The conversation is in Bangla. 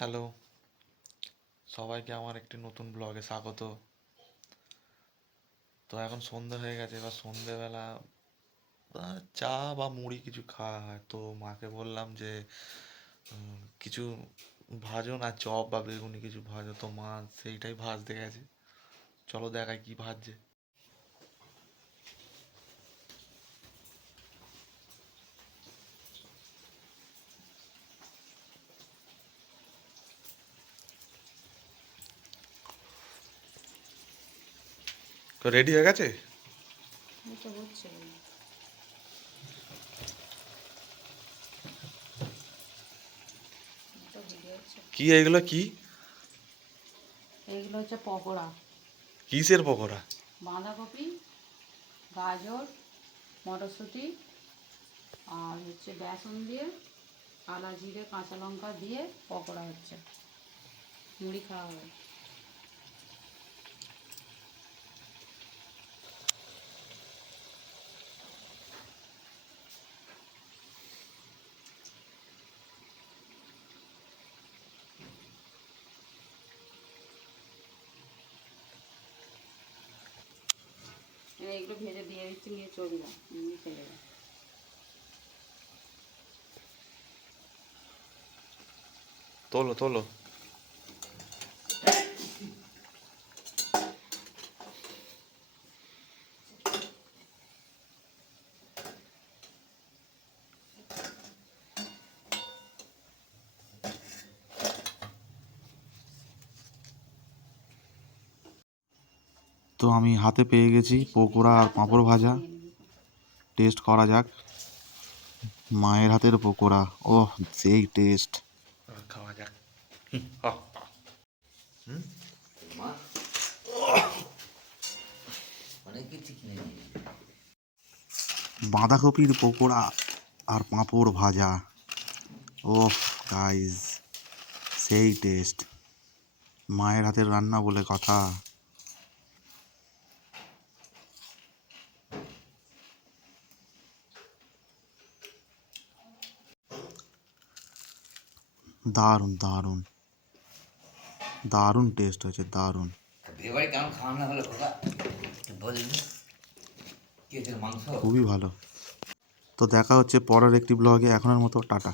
হ্যালো, সবাইকে আমার একটি নতুন ব্লগে স্বাগত। তো এখন সন্ধে হয়ে গেছে, এবার সন্ধেবেলা চা বা মুড়ি কিছু খাওয়া হয়। তো মাকে বললাম যে কিছু ভাজো না, চপ বা বেগুনি কিছু ভাজো। তো মা সেইটাই ভাজতে গেছে। চলো দেখাই কি ভাজছে। তো রেডি হয়ে গেছে? এই তো হচ্ছে। তো ভিডিও হচ্ছে। কি এইগুলো কি? এইগুলো হচ্ছে পকোড়া। কিসের পকোড়া? বাঁধাকপি, গাজর, মটরশুঁটি আর হচ্ছে বেসন দিয়ে আদা জিরে কাঁচা লঙ্কা দিয়ে পকোড়া হচ্ছে। মুড়ি খাওয়া হবে। এইগুলো ভেজে দিয়ে দিচ্ছি, নিয়ে চলে যাও, মুড়ি খেয়ে যাও। তোলো তোলো। তো আমি হাতে পেয়ে গেছি পকোড়া আর পাঁপড় ভাজা। টেস্ট করা যাক মায়ের হাতের পকোড়া। ওহ, সেই টেস্ট। খাওয়া যাক। মা অনেক কিছু কিনে নিয়ে বাঁধাকপির পকোড়া আর পাঁপড় ভাজা। ওহ গাইস, সেই টেস্ট। মায়ের হাতের রান্না বলে কথা। দারুণ দারুণ দারুণ টেস্ট হয়েছে, দারুণ। বিয়ে বাড়ি কেমন খাওয়ানো হলো খোকা বলবি কি হয়েছিল মাংস খুবই ভালো। তো দেখা হচ্ছে পরের একটি ব্লগে। এখনের মতো টাটা।